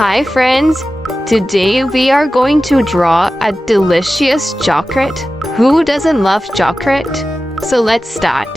Hi friends! Today we are going to draw a delicious chocolate. Who doesn't love chocolate? So let's start.